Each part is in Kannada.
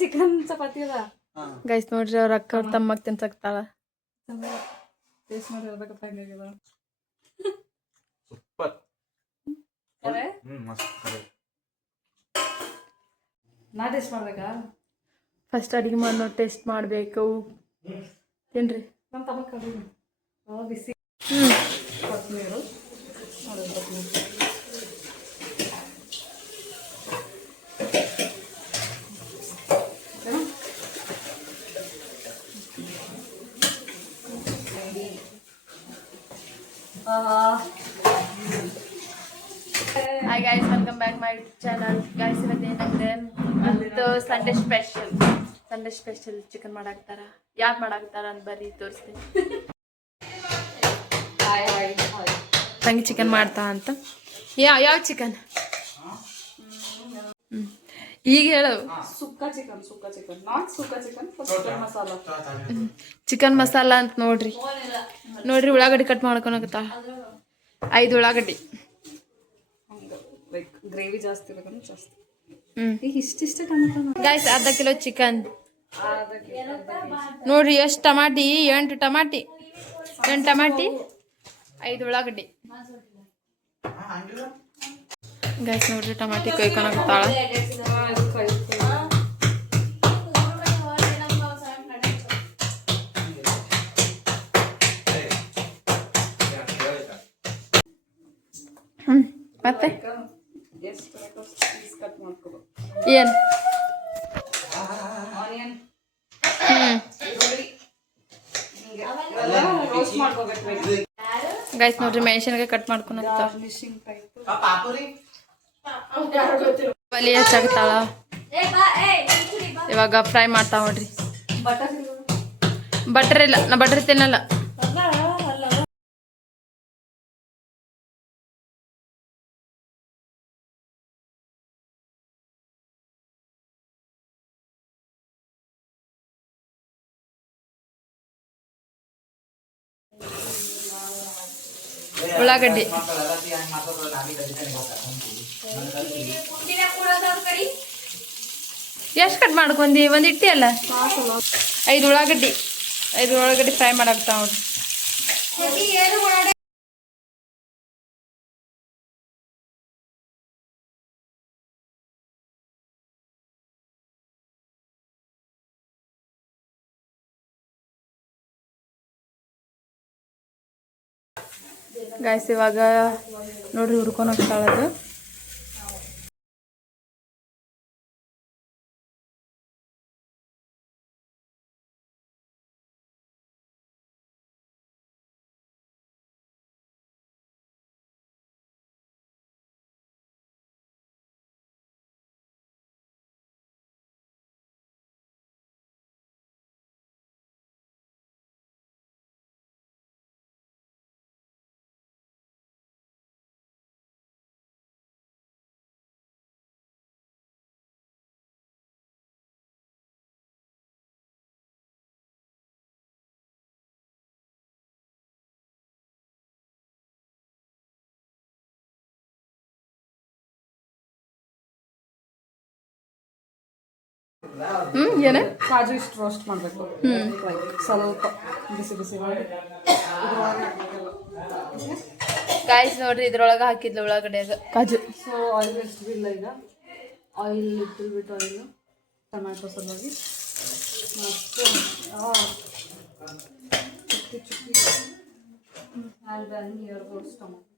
ಚಿಕನ್ ಚಪಾತಿ ಅದ ಗೈಸ್ ನೋಡ್ರಿ ಅವ್ರ ಅಕ್ಕ ಅವ್ರ ತಮ್ಮಗ್ ತಿನ್ಸಕ್ತಾಳ. ಟೇಸ್ಟ್ ಮಾಡಿ ಹೇಳ್ಬೇಕಪ್ಪ ಹೆಂಗಾಗ್ಯದ. ಸೂಪರ್. ನಾ ಟೇಸ್ಟ್ ಮಾಡ್ಬೇಕಾ? ಫಸ್ಟ್ ಅಡಿಗೆ ಮಾಡಿ ನೋಡಿ ಟೇಸ್ಟ್ ಮಾಡಬೇಕು. ತಿನ್ರಿ. ನಮ್ಮ ತಮ್ಮ ಕಡಿಮೆ ಬಿಸಿ ಕೊತ್ತಂಬರಿ Hi guys, welcome back my channel. Guys, ಇವತ್ತು ಏನಂದ್ರೆ ಇವತ್ತು ಸಂಡೇ ಸ್ಪೆಷಲ್ ಚಿಕನ್ ಮಾಡಾಕ್ತಾರ. ಯಾರು ಮಾಡಾಕ್ತಾರ ಅಂತ ಬರ್ರಿ ತೋರಿಸ್ತೀನಿ. ತಂಗಿ ಚಿಕನ್ ಮಾಡ್ತಾ ಅಂತ. ಯಾವ ಚಿಕನ್? ಈಗ ಹೇಳು. Sukka chicken not sukka chicken chicken masala. Chicken masala ಅಂತ ನೋಡ್ರಿ ಉಳ್ಳಾಗಡ್ಡಿ ಕಟ್ ಮಾಡ್ಕೊಳಕತ್ತ 5 ಉಳ್ಳಾಗಡ್ಡಿ. ಲೈಕ್ ಗ್ರೇವಿ ಜಾಸ್ತಿ ಬೇಕಂದ್ರೆ ಜಾಸ್ತಿ. ಇಷ್ಟಿಷ್ಟ ಟೊಮೆಟೊ ಗೈಸ್ ಅರ್ಧ ಕಿಲೋ ಚಿಕನ್ ನೋಡ್ರಿ. ಎಷ್ಟು ಟಮಾಟಿ? 8 ಟಮಾಟಿ 5 ಉಳ್ಳಾಗಡ್ಡಿ. ಗೈಸ್ ನೋಡ್ರಿ ಟಮಾಟಿ ಕೊಯ್ಕೊಳಕತ್ತಾಳ. ಮತ್ತೆ ಏನ್ ಗೈಸ್ ನೋಡ್ರಿ ಮೆಣಸಿನಕಾಯಿ ಕಟ್ ಮಾಡ್ಕೊಳಕ ಒಲಿ ಹಚ್ಚಾಕತ್ತಾಳ. ಇವಾಗ ಫ್ರೈ ಮಾಡ್ತಾ ನೋಡ್ರಿ. ಬಟರ್ ಇಲ್ಲ, ನಾ ಬಟರ್ ತಿನ್ನಲ್ಲ. ಉಳ್ಳಾಗಡ್ಡಿ ಎಷ್ಟು ಕಟ್ ಮಾಡ್ಕೊಂಡಿ? ಒಂದು ಇಟ್ಟಿ ಅಲ್ಲ. 5 ಉಳ್ಳಾಗಡ್ಡಿ ಫ್ರೈ ಮಾಡಾಕ್ತಾವ ನೋಡ್ರಿ. ಗೈಸ್ ಇವಾಗ ನೋಡ್ರಿ ಹುರ್ಕೊಳಕ್ತಾಳದು. ಏನ ಕಾಜು ಇಷ್ಟು ರೋಸ್ಟ್ ಮಾಡಬೇಕು. ಸ್ವಲ್ಪ ಬಿಸಿ ಮಾಡಿ ಗಾಯ್ಸ್ ನೋಡ್ರಿ ಇದ್ರೊಳಗೆ ಹಾಕಿದ್ಲು ಉಳ್ಳಾಗಡ್ಡೆಯಾಗ ಕಾಜು. ಸೊ ಆಯಿಲ್ ಎಷ್ಟು ಇಲ್ಲ. ಈಗ oil little bit oil tomato ಸಲುವಾಗಿ ಮತ್ತು ಚುಕ್ಕಿ and then here goes tomato.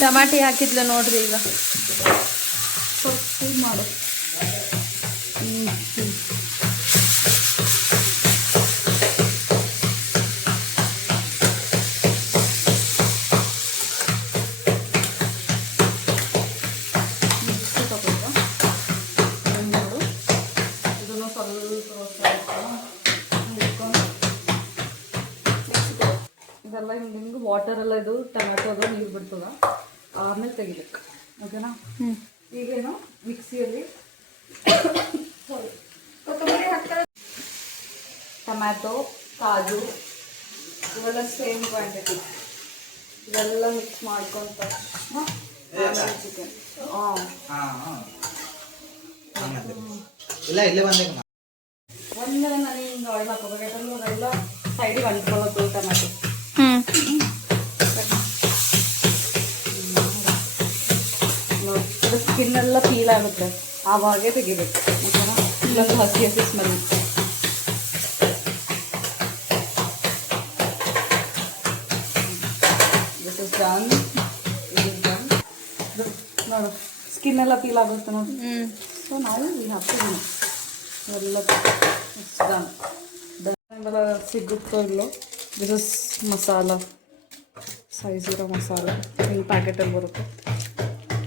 ಟಮಾಟಿ ಹಾಕಿದ್ಲು ನೋಡ್ರಿ. ಈಗ ಸ್ವಲ್ಪ ಮಾಡು. ಇದನ್ನು ಸ್ವಲ್ಪ ಇದೆಲ್ಲ ಹಿಂಗೆ ವಾಟರ್ ಎಲ್ಲ ಇದು ಟೊಮ್ಯಾಟೊ ನೀರು ಬಿಡ್ತದ. ಆಮೇಲೆ ತೆಗಿಬೇಕು. ಓಕೆನಾ? ಈಗೇನು ಮಿಕ್ಸಿಯಲ್ಲಿ ಟೊಮ್ಯಾಟೊ, ಕಾಜು ಇವೆಲ್ಲ ಸೇಮ್ ಕ್ವಾಂಟಿಟಿ. ಇದೆಲ್ಲ ಮಿಕ್ಸ್ ಮಾಡ್ಕೊಂತ ಚಿಕನ್ ಇಲ್ಲ ಇಲ್ಲೇ ಬಂದೆ ಒಂದೇ ನನಗೆ ಹಿಂಗೆ ಆಯಿಲ್ ಹಾಕೋಬೇಕು ಯಾಕಂದ್ರೆ ಅದೆಲ್ಲ ಸೈಡಿಗೆ ಅಂಟ್ಕೊಳ್ಳೋದು ಟೊಮೆಟೊ ನೋಡಿ ಸ್ಕಿನ್ ಎಲ್ಲ ಫೀಲ್ ಆಗುತ್ತೆ ಆವಾಗೇ ತೆಗಿಬೇಕು ಓಕೆನಾ ಇಲ್ಲೊಂದು ಹಸಿ ಹಸಿ ಸ್ಮೆಲ್ ದಿಸ್ ಇಸ್ ಡನ್ ನೋಡು ಸ್ಕಿನ್ ಎಲ್ಲ ಫೀಲ್ ಆಗುತ್ತೆ ನೋಡಿ ಸೊ ನಾವು ಈ ಹಾಕ್ತೀವಿ ಎಲ್ಲ ಡನ್ ಸಿಗುತ್ತೋ ಇಲ್ಲೋ ದಿಸ್ ಇಸ್ ಮಸಾಲ ಸೈಜ್ ಇರೋ ಮಸಾಲ ಹಿಂಗೆ ಪ್ಯಾಕೆಟಲ್ಲಿ ಬರುತ್ತೆ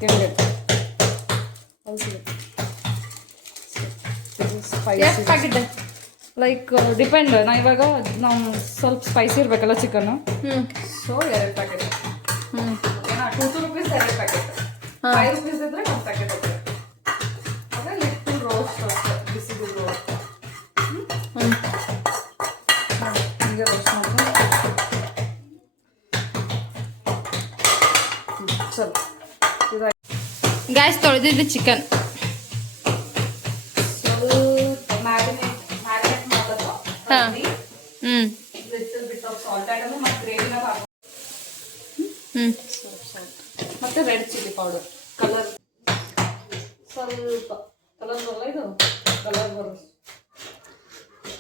ಕೆಳಗೆ ಅಲ್ಲಿ ಸಿಗುತ್ತೆ ಸ್ಪೈಸಿ ಲೈಕ್ ಡಿಪೆಂಡ್ ನಾ ಇವಾಗ ನಾವು ಸ್ವಲ್ಪ ಸ್ಪೈಸಿ ಇರಬೇಕಲ್ಲ ಚಿಕನ್ನು ಸೊ 2 ಪ್ಯಾಕೆಟ್ ಓಕೆನಾ 2 ರೂಪೀಸ್ 2 ಪ್ಯಾಕೆಟ್ 5 ರೂಪೀಸ್ ಇದ್ರೆ 1 ಪ್ಯಾಕೆಟ್ ಹೋಗುತ್ತೆ ಅದೇ ಲಿಟ್ಲ್ ರೋಸ್ಟ್ ಬಿಸಿದು ರೋಸ್ಟ್ ಹಿಂಗೆ ರೋಸ್ಟ್ ಮಾಡ್ಕೊಂಡು ಸ್ವಲ್ಪ ಗಾಯ್ಸ್ ತೊಳೆದಿದ್ದು ಚಿಕನ್ ಸ್ವಲ್ಪ ಮ್ಯಾರಿನೇಟ್ ಮಾಡೋದು little bit of salt add ಮತ್ತು ಗ್ರೇವಿನ ಮತ್ತೆ ರೆಡ್ ಚಿಲ್ಲಿ ಪೌಡರ್ ಕಲರ್ ಸ್ವಲ್ಪ ಕಲರ್ ಬರಲ್ಲ ಇದು ಕಲರ್ ಬರೋದು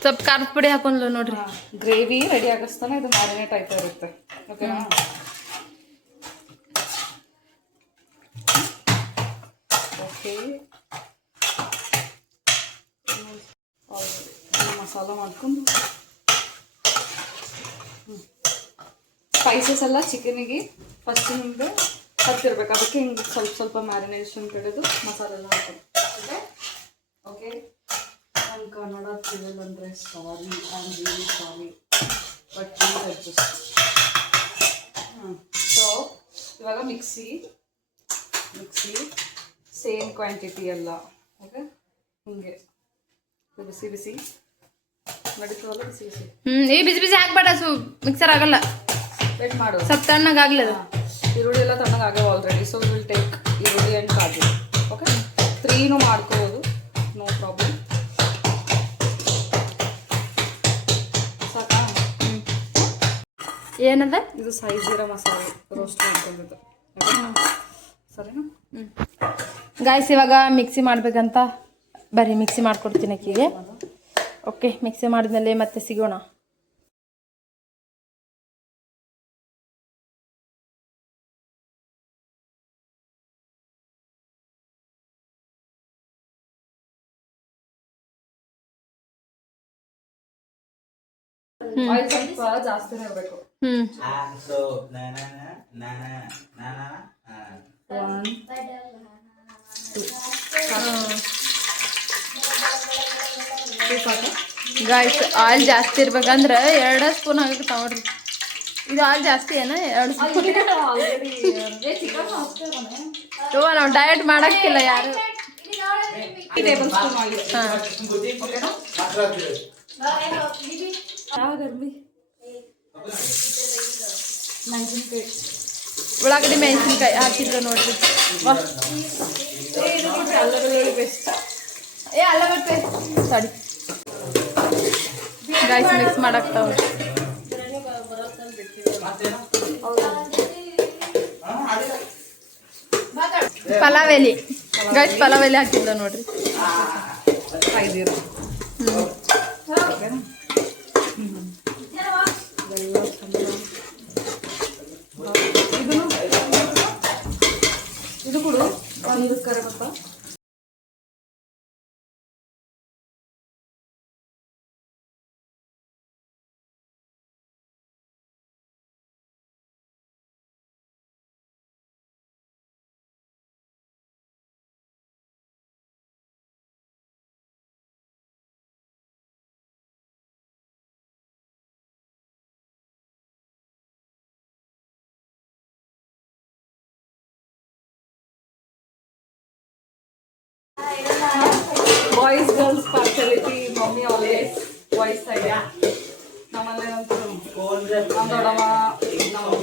ಸ್ವಲ್ಪ ಖಾರದ ಪುಡಿ ಹಾಕೊಂಡ್ಲು ನೋಡ್ರಿ ಗ್ರೇವಿ ರೆಡಿ ಆಗಿಸ್ತಾನೆ ಇದು ಮ್ಯಾರಿನೇಟ್ ಆಯ್ತಾ ಇರುತ್ತೆ ಓಕೆನಾ ಓಕೆ ಮಸಾಲ ಮಾಡ್ಕೊಂಡು ಸ್ಪೈಸಸ್ ಎಲ್ಲ ಚಿಕನಿಗೆ ಫಸ್ಟ್ ನಿಮಗೆ ಹತ್ತಿರ್ಬೇಕು ಅದಕ್ಕೆ ಹಿಂಗೆ ಸ್ವಲ್ಪ ಸ್ವಲ್ಪ ಮ್ಯಾರಿನೇಷನ್ ಕಡೆದು ಮಸಾಲೆ ಎಲ್ಲ ಹಾಕೋದು ಓಕೆ ಓಕೆ ನಾನು ಕನ್ನಡ ತಿಳಿಯಲ್ಲ ಅಂದರೆ sorry I am really sorry but please adjust so ಇವಾಗ ಮಿಕ್ಸಿ ಸೇಮ್ ಕ್ವಾಂಟಿಟಿ ಎಲ್ಲ ಓಕೆ ಹಿಂಗೆ ಬಿಸಿ ಬಿಸಿ ನಡೀತವಲ್ಲ ಬಿಸಿ ಬಿಸಿ ಈ ಬಿಸಿ ಬಿಸಿ ಹಾಕ್ಬೇಡ ಮಿಕ್ಸರ್ ಆಗಲ್ಲ ವೇಟ್ ಮಾಡು ಸ್ವಲ್ಪ ತಣ್ಣಗಾಗ್ಲದ ಈರುಳ್ಳಿ ಎಲ್ಲ ತಣ್ಣಗಾಗ್ಯಾವ ಆಲ್ರೆಡಿ ಸೊ ವಿಲ್ ಟೇಕ್ ಈರುಳ್ಳಿ ಆ್ಯಂಡ್ ಕಾಜು ಓಕೆ 3 ಮಾಡ್ಕೋಬೋದು ನೋ ಪ್ರಾಬ್ಲಮ್ ಸಾಕಾ ಏನದ ಇದು ಸೈಜ್ ಇರೋ ಮಸಾಲೆ ರೋಸ್ಟ್ ಮಾಡ್ಕೊಂಡಿದ್ದು ಸರಿನಾ ಗಾಯ್ಸ್ ಇವಾಗ ಮಿಕ್ಸಿ ಮಾಡ್ಬೇಕಂತ ಬರ್ರಿ ಮಿಕ್ಸಿ ಮಾಡ್ಕೊಡ್ತೀನಿ ಅಕ್ಕಿಗೆ ಓಕೆ ಮಿಕ್ಸಿ ಮಾಡಿದ್ಮೇಲೆ ಮತ್ತೆ ಸಿಗೋಣ ಆಯಿಲ್ ಸ್ವಲ್ಪ ಜಾಸ್ತಿನೇ ಇರಬೇಕು ಗಾಯ್ಸ್ ಆಯಿಲ್ ಜಾಸ್ತಿ ಇರ್ಬೇಕಂದ್ರೆ 2 ಸ್ಪೂನ್ ಹಾಕಿ ತಗೊಳ್ರಿ ಇದು ಆಯಿಲ್ ಜಾಸ್ತಿ ಏನ 2 ಸ್ಪೂನ್ ಇವ ನಾವು ಡಯಟ್ ಮಾಡಕ್ಕಿಲ್ಲ ಯಾರು ಟೇಬಲ್ ಸ್ಪೂನ್ ಆಯಿಲ್ ಉಳ್ಳಾಗಡ್ಡಿ ಮೆಣಸಿನ್ಕಾಯಿ ಹಾಕಿದ್ರು ನೋಡ್ರಿ ಅಲ್ಲ ಸಾರಿ ಗಾಯ್ಸ್ ಮಿಕ್ಸ್ ಮಾಡಾಕ್ತಾವ ಪಲಾವ್ ಎಲೆ ಗಾಯ್ಸ್ ಪಲಾವ್ ಎಲೆ ಹಾಕಿದ್ದ ನೋಡ್ರಿ ಇದು ಕೊಡು ಒಂದು ಕರಿಬೇವು boys girls partiality mummy always boys side ನಮ್ಮಲ್ಲೇ ನಮ್ಮ ದೊಡ್ಡಮ್ಮ ನಮ್ಮ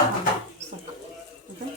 ಸಾಕು. ಓಕೆ.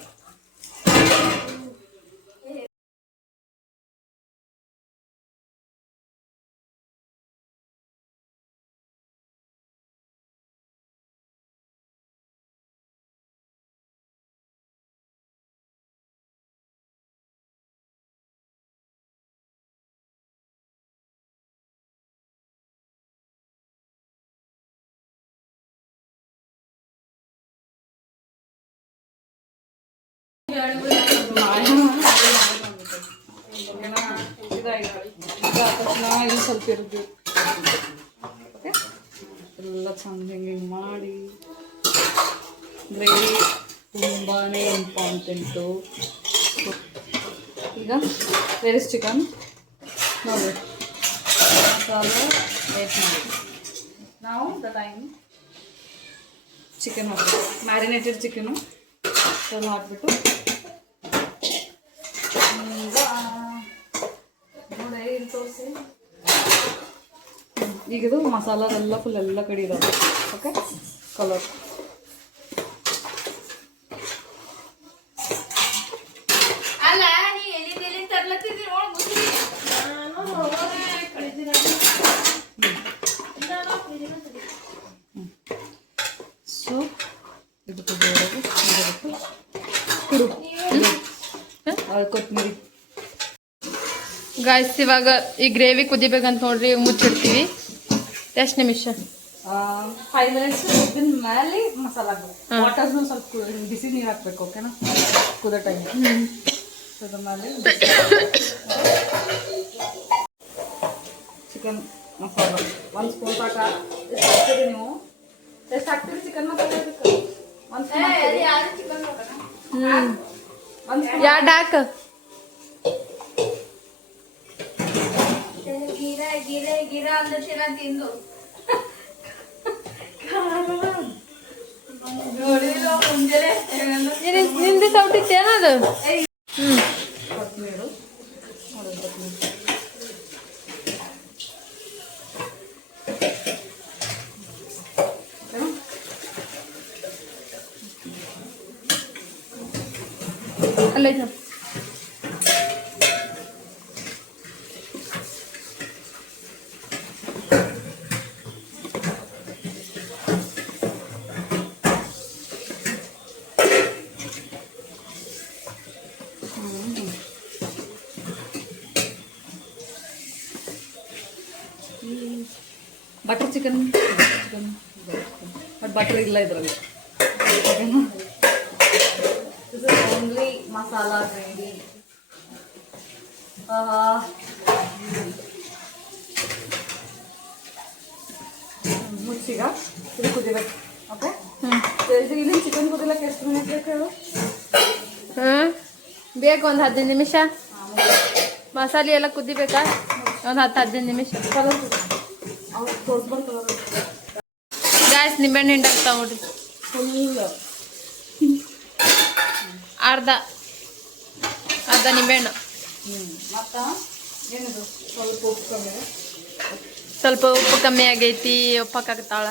ಇಲ್ಲಿ ಸ್ವಲ್ಪ ಇರ್ದು ಓಕೆ ಎಲ್ಲ ಚಂದ ಹಿಂಗೆ ಮಾಡಿ ಗ್ರೇವಿ ತುಂಬಾ ಇಂಪಾರ್ಟೆಂಟು. ಈಗ ವೇರಿಸ್ ಚಿಕನ್ ನೋಡ್ಬೇಕು ಮಸಾಲೆ ವೇಟ್ ಮಾಡಿ ನಾವು ದ ಟೈಮ್ ಚಿಕನ್ ಹಾಕ್ಬೇಕು. ಮ್ಯಾರಿನೇಟೆಡ್ ಚಿಕನು ಎಲ್ಲ ಹಾಕ್ಬಿಟ್ಟು ತೋರಿಸಿ. ಈಗಿದು ಮಸಾಲದೆಲ್ಲ ಫುಲ್ ಎಲ್ಲ ಕಡೆ ಇರೋದು. ಓಕೆ ಕಲರ್ ಸೊ ಇದಕ್ಕೆ ಕುಡು ಕೊತ್ತಂಬರಿ. ಗಾಯ್ಸ್ ಇವಾಗ ಈ ಗ್ರೇವಿ ಕುದಿಬೇಕಂತ ನೋಡ್ರಿ ಮುಚ್ಚಿಡ್ತೀವಿ. ಎಷ್ಟು ನಿಮಿಷ? 5 ಮಿನಿಟ್ಸ್. ಇದನ್ನ ಮೇಲೆ ಮಸಾಲ ಹಾಕ್ಬೇಕು. ವಾಟರ್ನು ಸ್ವಲ್ಪ ಬಿಸಿ ನೀರು ಹಾಕ್ಬೇಕು. ಓಕೆನಾ? ಕುದ ಟೈಮ್ ಅದ್ರ ಮೇಲೆ ಚಿಕನ್ ಮಸಾಲ 1 ಸ್ಪೂನ್ ಸಾಕ. ಎಷ್ಟು ಹಾಕ್ತೀರಿ ನೀವು? ಎಷ್ಟು ಹಾಕ್ತೀರಿ ಚಿಕನ್ ಮಸಾಲ? ಎರಡು ಹಾಕ. ಗಿರ ಅಂದತಿರ ತಿಂದು ನಿಂದು ಸೌಟಿತ್ತು ಏನದು? ಕೊತ್ತಂಬರಿ ಅಲ್ಲೇ ಬಟರ್ ಚಿಕನ್ ಬಟ್ ಬಟರ್ ಇಲ್ಲ ಇದರಲ್ಲಿ. Only masala gravy. ಮುಚ್ಚಿಗ ಇದು ಕುದಿಬೇಕು. ಓಕೆ ಇಲ್ಲಿ ಚಿಕನ್ ಕುದಿಲಕ್ಕೆ ಎಷ್ಟು ಮಿನಿಟ್ ಬೇಕು ಹೇಳು? ಬೇಕು ಒಂದು 15 ನಿಮಿಷ. ಮಸಾಲೆ ಎಲ್ಲ ಕುದಿಬೇಕಾ? ಒಂದು 10-15 ನಿಮಿಷ. ಗ್ಯಾಸ್ ನಿಂಬೆಹಣ್ಣು ಹಿಂಡಾಗ್ತಾ ನೋಡ್ರಿ. ಫುಲ್ ಅರ್ಧ ನಿಂಬೆಹಣ್ಣು. ಮತ್ತು ಏನಿದು ಸ್ವಲ್ಪ ಉಪ್ಪು ಕಮ್ಮಿ ಆಗೈತಿ. ಉಪ್ಪು ಹಾಕಾಕತ್ತಾಳ.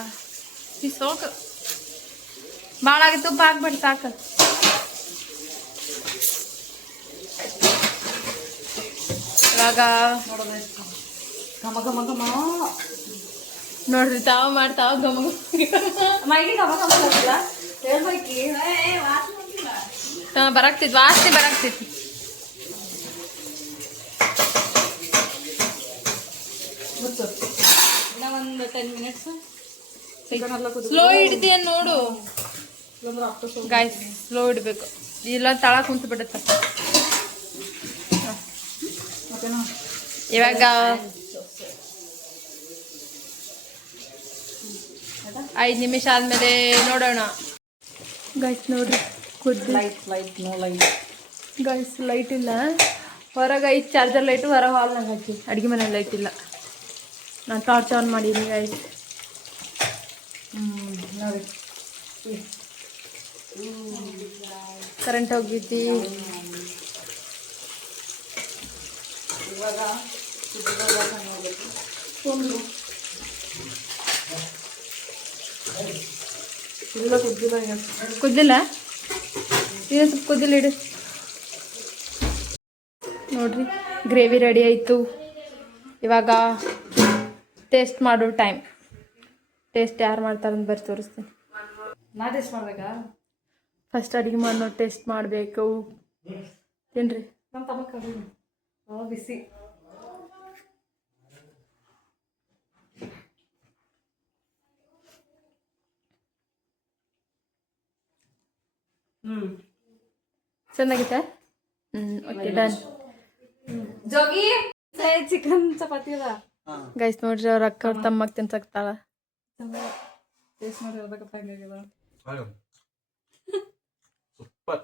ಈ ಸೋಕು ಭಾಳ ಆಗಿತ್ತು. ಉಪ್ಪು ಹಾಕ್ಬಿಟ್ಟು ಸಾಕು. ಇವಾಗ ಘಮ ಘಮ ಘಮ ನೋಡ್ರಿ ತಾವು ಮಾಡ್ತಾವ ಘಮ ಮೈಗೆ ಘಮ ಘಮ ಗೊತ್ತಿಲ್ಲ ಹೇಳ್ಬೇಕಿ. ಬರಾಕ್ತಿದ್ ವಾಸನೆ ಬರಾಕ್ತೈತಿ. ಮುಚ್ಚು ಇನ್ನ ಒಂದು 10 ಮಿನಿಟ್ಸ್. ಚಿಕನ್ ಎಲ್ಲ ಸ್ಲೋ ಹಿಡ್ತೀಯ ನೋಡು ಗಾಯ್ಸ್. ಸ್ಲೋ ಇಡಬೇಕು, ಇಲ್ಲ ತಳ ಕುಂತು ಬಿಡುತ್ತೆ. ಇವಾಗ 5 ನಿಮಿಷ ಆದ್ಮೇಲೆ ನೋಡೋಣ ಗಾಯ್ಸ್. ನೋಡ್ರಿ ಕುದ್ದು light no light guys. Light ಇಲ್ಲ ಹೊರಗೆ. 5 ಚಾರ್ಜರ್ ಲೈಟು ಹೊರಗೆ ಹಾಲ್ನಾಗ ಹಾಕಿ. ಅಡುಗೆ ಮನೇಲಿ ಲೈಟ್ ಇಲ್ಲ. ನಾನು ಟಾರ್ಚ್ ಆನ್ ಮಾಡೀನಿ ಗಾಯ್ಸ್. ನೋಡಿ ಕರೆಂಟ್ ಹೋಗಿದ್ದಿ. ಇವಾಗ ಇಲ್ಲ ಕುದ್ದಿಲ್ಲ ಈಗ. ಕುದ್ದಿಲ್ಲ ಇನ್ನೂ ಸ್ವಲ್ಪ ಕುದ್ದಿಲ್ಲ ಇಡು. ನೋಡ್ರಿ ಗ್ರೇವಿ ರೆಡಿ ಆಯಿತು. ಇವಾಗ ಟೇಸ್ಟ್ ಮಾಡೋ ಟೈಮ್. ಟೇಸ್ಟ್ ಯಾರು ಮಾಡ್ತಾರಂತ ಬರ್ರಿ ತೋರಿಸ್ತೀನಿ. ನಾ ಟೇಸ್ಟ್ ಮಾಡ್ಬೇಕಾ? ಫಸ್ಟ್ ಅಡುಗೆ ಮಾಡೋ ಟೇಸ್ಟ್ ಮಾಡಬೇಕು. ತಿನ್ರಿ. ನಮ್ಮ ತಮ್ಮ ಕರಿ ಬಿಸಿ. ಚೆನ್ನಾಗಿತ್ತ? Okay done. Jogi chicken chapati ಅದ ಗೈಸ್ ನೋಡ್ರಿ ಅವ್ರ ಅಕ್ಕ ಅವ್ರ ತಮ್ಮಗ್ ತಿನ್ಸಕ್ತಾಳ. ಟೇಸ್ಟ್ ಮಾಡಿ ಹೇಳ್ಬೇಕಪ್ಪ ಹೆಂಗಾಗ್ಯದ. ಸೂಪರ್.